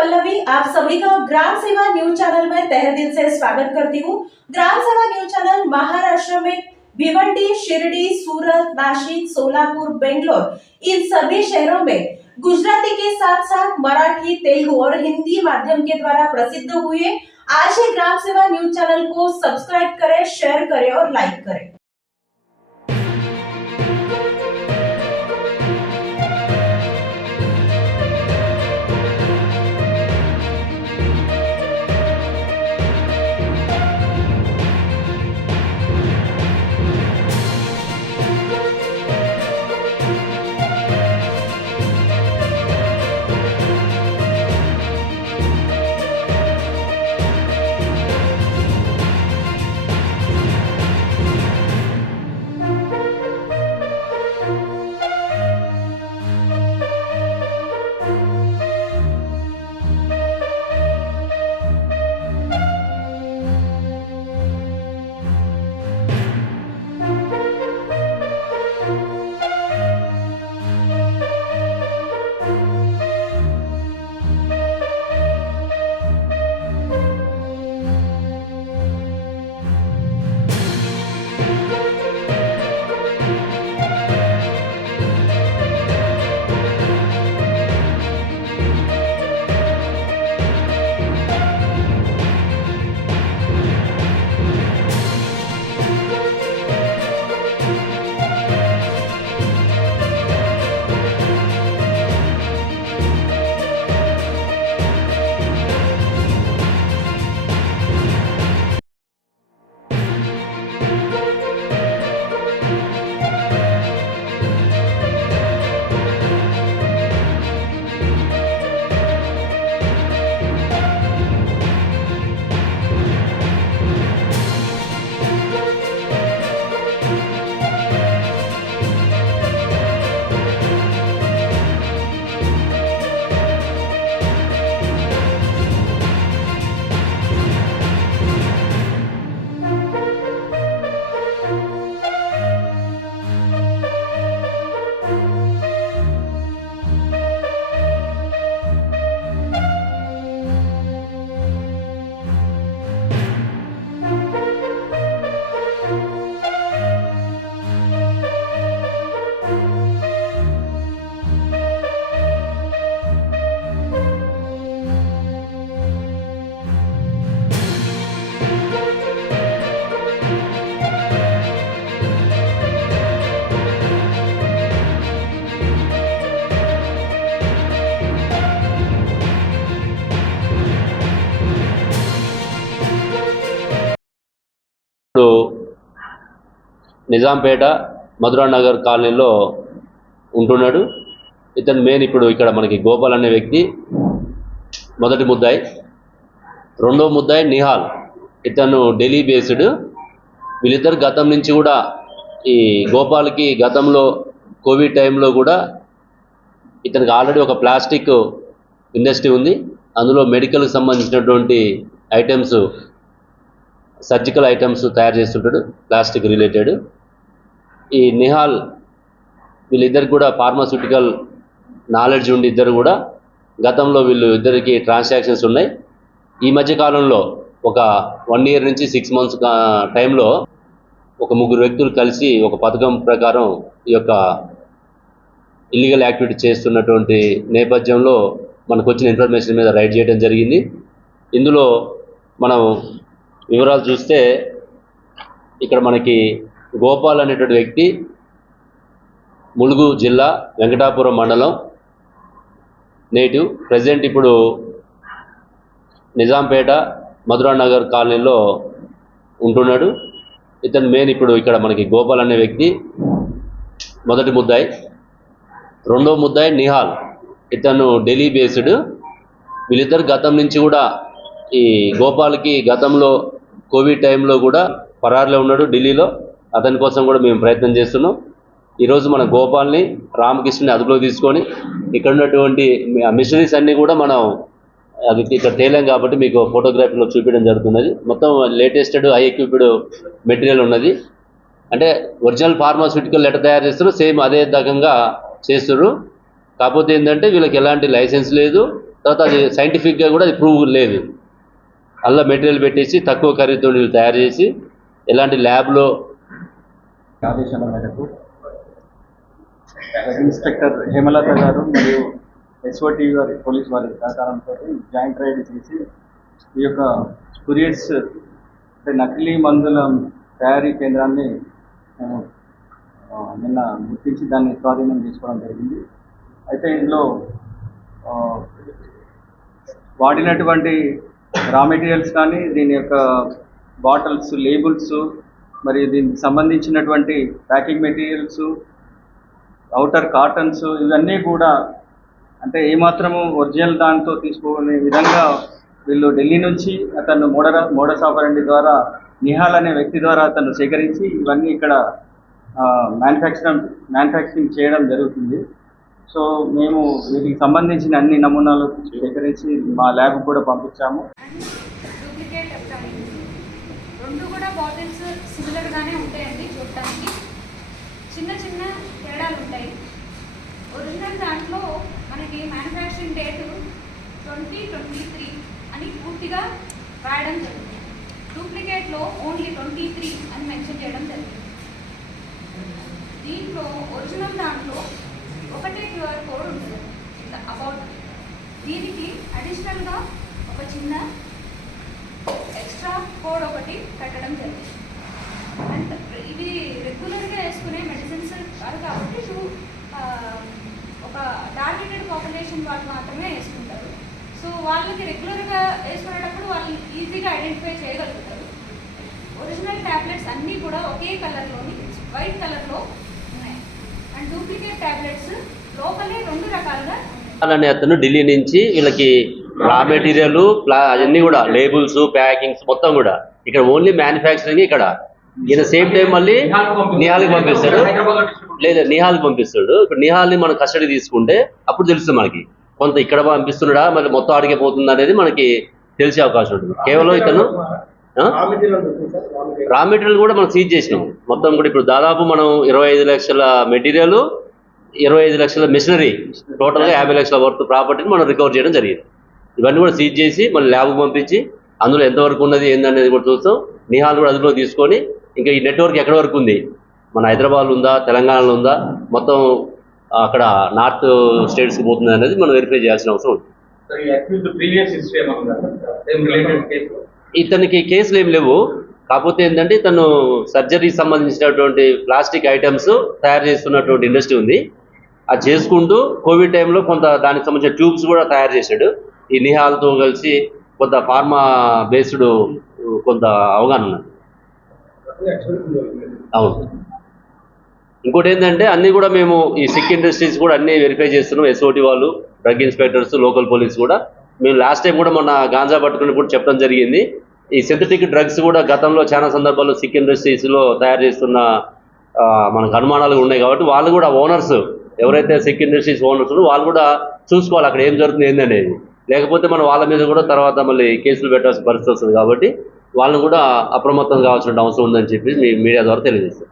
पल्लवी, आप सभी का ग्राम सेवा न्यूज चैनल में तहे दिल से स्वागत करती हूँ। ग्राम सेवा न्यूज चैनल महाराष्ट्र में भिवंडी, शिरडी, सूरत, नासिक, सोलापुर, बेंगलोर इन सभी शहरों में गुजराती के साथ साथ मराठी, तेलुगु और हिंदी माध्यम के द्वारा प्रसिद्ध हुए। आज ही ग्राम सेवा न्यूज चैनल को सब्सक्राइब करें, शेयर करें और लाइक करें। నిజాంపేట మధురా నగర్ కాలనీలో ఉంటున్నాడు. ఇతను మెయిన్ ఇప్పుడు ఇక్కడ మనకి గోపాల్ అనే వ్యక్తి మొదటి ముద్దాయి. రెండో ముద్దాయి నిహాల్, ఇతను ఢిల్లీ బేస్డ్. వీళ్ళిద్దరు గతం నుంచి కూడా ఈ గోపాల్కి గతంలో కోవిడ్ టైంలో కూడా ఇతనికి ఆల్రెడీ ఒక ప్లాస్టిక్ ఇండస్ట్రీ ఉంది. అందులో మెడికల్కి సంబంధించినటువంటి ఐటమ్స్, సర్జికల్ ఐటమ్స్ తయారు చేస్తుంటాడు, ప్లాస్టిక్ రిలేటెడ్. ఈ నిహాల్ వీళ్ళిద్దరికి కూడా ఫార్మాస్యూటికల్ నాలెడ్జ్ ఉండి ఇద్దరు కూడా గతంలో వీళ్ళు ఇద్దరికి ట్రాన్సాక్షన్స్ ఉన్నాయి. ఈ మధ్య కాలంలో ఒక 1 year నుంచి 6 months టైంలో ఒక 3 వ్యక్తులు కలిసి ఒక పథకం ప్రకారం ఈ యొక్క ఇల్లీగల్ యాక్టివిటీ చేస్తున్నటువంటి నేపథ్యంలో మనకు వచ్చిన ఇన్ఫర్మేషన్ మీద రైడ్ చేయడం జరిగింది. ఇందులో మనం వివరాలు చూస్తే ఇక్కడ మనకి గోపాల్ అనేటువంటి వ్యక్తి ములుగు జిల్లా వెంకటాపురం మండలం నేటివ్. ప్రజెంట్ ఇప్పుడు నిజాంపేట మధురా నగర్ కాలనీలో ఉంటున్నాడు. ఇతను మెయిన్ ఇప్పుడు ఇక్కడ మనకి గోపాల్ అనే వ్యక్తి మొదటి ముద్దాయి. రెండో ముద్దాయి నిహాల్, ఇతను ఢిల్లీ బేస్డ్. వీళ్ళిద్దరు గతం నుంచి కూడా ఈ గోపాల్కి గతంలో కోవిడ్ టైంలో కూడా పరారులో ఉన్నాడు ఢిల్లీలో. అతని కోసం కూడా మేము ప్రయత్నం చేస్తున్నాం. ఈరోజు మన గోపాల్ని, రామకృష్ణని అదుపులో తీసుకొని ఇక్కడ ఉన్నటువంటి మిషనరీస్ అన్నీ కూడా మనం అది ఇక్కడ తేలాం కాబట్టి మీకు ఫోటోగ్రఫీలో చూపించడం జరుగుతున్నది. మొత్తం లేటెస్టెడ్ హై ఎక్విప్డ్ మెటీరియల్ ఉన్నది. అంటే ఒరిజినల్ ఫార్మాస్యూటికల్ ఎట్లా తయారు చేస్తారో సేమ్ అదే రకంగా చేస్తారు. కాకపోతే ఏంటంటే వీళ్ళకి ఎలాంటి లైసెన్స్ లేదు, తర్వాత అది సైంటిఫిక్గా కూడా అది ప్రూవ్ లేదు. అలా మెటీరియల్ పెట్టేసి తక్కువ ఖరీదుతో వీళ్ళు తయారు చేసి ఎలాంటి ల్యాబ్లో ఆదేశాల మేరకు ఇన్స్పెక్టర్ హేమలత గారు మరియు ఎస్ఓటి గారి పోలీస్ వారి సహకారంతో జాయింట్ రైడ్ చేసి ఈ యొక్క స్పురియస్ అంటే నకిలీ మందుల తయారీ కేంద్రాన్ని నిన్న గుర్తించి దాన్ని స్వాధీనం చేసుకోవడం జరిగింది. అయితే ఇందులో వాడినటువంటి రా మెటీరియల్స్ కానీ దీని యొక్క బాటిల్స్, లేబుల్స్, మరియు దీనికి సంబంధించినటువంటి ప్యాకింగ్ మెటీరియల్స్, అవుటర్ కాటన్స్, ఇవన్నీ కూడా అంటే ఏమాత్రము ఒరిజినల్ దాంతో తీసుకోనే విధంగా వీళ్ళు ఢిల్లీ నుంచి అతను మోడస్ ఆపరెండి ద్వారా నిహాల్ అనే వ్యక్తి ద్వారా అతను సేకరించి ఇవన్నీ ఇక్కడ మ్యానుఫ్యాక్చరింగ్ చేయడం జరుగుతుంది. సో మేము వీటికి సంబంధించిన అన్ని నమూనాలు సేకరించి మా ల్యాబ్ కూడా పంపించాము. డూప్లికేట్ రెండు కూడా బాటిల్స్ సిమిలర్గానే ఉంటాయండి. చూడటానికి చిన్న చిన్న తేడాలు ఉంటాయి. ఒరిజినల్ దాంట్లో మనకి మ్యానుఫ్యాక్చరింగ్ డేటు 2023 అని పూర్తిగా రాయడం జరుగుతుంది. డూప్లికేట్లో ఓన్లీ 23 అని మెన్షన్ చేయడం జరిగింది. దీంట్లో ఒరిజినల్ దాంట్లో ఒకటే క్యూఆర్ కోడ్ ఉంటుంది అబౌట్. దీనికి అడిషనల్గా ఒక చిన్న ఎక్స్ట్రా కోడ్ ఒకటి పెట్టడం జరిగింది. అండ్ ఇవి రెగ్యులర్గా వేసుకునే మెడిసిన్స్ కాదు కాబట్టి ఒక టార్గెటెడ్ పాపులేషన్ వాళ్ళు మాత్రమే వేసుకుంటారు. సో వాళ్ళకి రెగ్యులర్గా వేసుకునేటప్పుడు వాళ్ళు ఈజీగా ఐడెంటిఫై చేయగలుగుతారు. ఒరిజినల్ ట్యాబ్లెట్స్ అన్నీ కూడా ఒకే కలర్లోని వైట్ కలర్లో ఉన్నాయి. అండ్ డూప్లికేట్ ట్యాబ్లెట్స్ లోపలే రెండు రకాలుగా అనే అతను ఢిల్లీ నుంచి వీళ్ళకి రా మెటీరియల్ అవన్నీ కూడా లేబుల్స్, ప్యాకింగ్స్ మొత్తం కూడా ఇక్కడ ఓన్లీ మ్యానుఫ్యాక్చరింగ్ ఇక్కడ. ఈయన సేమ్ టైం మళ్ళీ నిహాల్కి పంపిస్తాడు, లేదా నిహాల్కి పంపిస్తాడు. ఇప్పుడు నిహాల్ని మనం కస్టడీ తీసుకుంటే అప్పుడు తెలుస్తుంది మనకి కొంత ఇక్కడ పంపిస్తున్నాడా మళ్ళీ మొత్తం ఆడికే పోతుందా అనేది మనకి తెలిసే అవకాశం ఉంటుంది. కేవలం ఇతను రా మెటీరియల్ కూడా మనం సీజ్ చేసినాం మొత్తం కూడా. ఇప్పుడు దాదాపు మనం 25 లక్షల మెటీరియల్, 25 లక్షల మిషనరీ, టోటల్గా 50 లక్షల వర్త్ ప్రాపర్టీని మనం రికవర్ చేయడం జరిగింది. ఇవన్నీ కూడా సీజ్ చేసి మళ్ళీ ల్యాబ్కి పంపించి అందులో ఎంతవరకు ఉన్నది ఏందనేది కూడా చూస్తాం. నిహాల్ కూడా అదుపులో తీసుకొని ఇంకా ఈ నెట్వర్క్ ఎక్కడి వరకు ఉంది, మన హైదరాబాద్లో ఉందా, తెలంగాణలో ఉందా, మొత్తం అక్కడ నార్త్ స్టేట్స్కి పోతుంది అనేది మనం వెరిఫై చేయాల్సిన అవసరం ఉంది. ఇతనికి కేసులు ఏమి లేవు. కాకపోతే ఏంటంటే తను సర్జరీకి సంబంధించినటువంటి ప్లాస్టిక్ ఐటమ్స్ తయారు చేస్తున్నటువంటి ఇండస్ట్రీ ఉంది. అది చేసుకుంటూ కోవిడ్ టైంలో కొంత దానికి సంబంధించిన ట్యూబ్స్ కూడా తయారు చేశాడు. ఈ నిహాల్తో కలిసి కొంత ఫార్మా బేస్డ్ కొంత అవగాహన ఉన్నది. అవును. ఇంకోటి ఏంటంటే అన్నీ కూడా మేము ఈ సిక్ ఇండస్ట్రీస్ కూడా అన్నీ వెరిఫై చేస్తున్నాం. ఎస్ఓటి వాళ్ళు, డ్రగ్ ఇన్స్పెక్టర్స్, లోకల్ పోలీస్ కూడా. మేము లాస్ట్ టైం కూడా మొన్న గాంజా పట్టుకుని కూడా చెప్పడం జరిగింది. ఈ సింథటిక్ డ్రగ్స్ కూడా గతంలో చాలా సందర్భాల్లో సిక్ ఇండస్ట్రీస్లో తయారు చేస్తున్న మనకు అనుమానాలు ఉన్నాయి కాబట్టి వాళ్ళు కూడా ఓనర్స్ ఎవరైతే సిక్ ఇండస్ట్రీస్ ఓనర్స్ వాళ్ళు కూడా చూసుకోవాలి అక్కడ ఏం జరుగుతుంది ఏందనేది. లేకపోతే మనం వాళ్ళ మీద కూడా తర్వాత మళ్ళీ కేసులు పెట్టాల్సిన పరిస్థితి వస్తుంది కాబట్టి వాళ్ళని కూడా అప్రమత్తం కావాల్సిన అవసరం ఉందని చెప్పి మీ మీడియా ద్వారా తెలియజేస్తాం.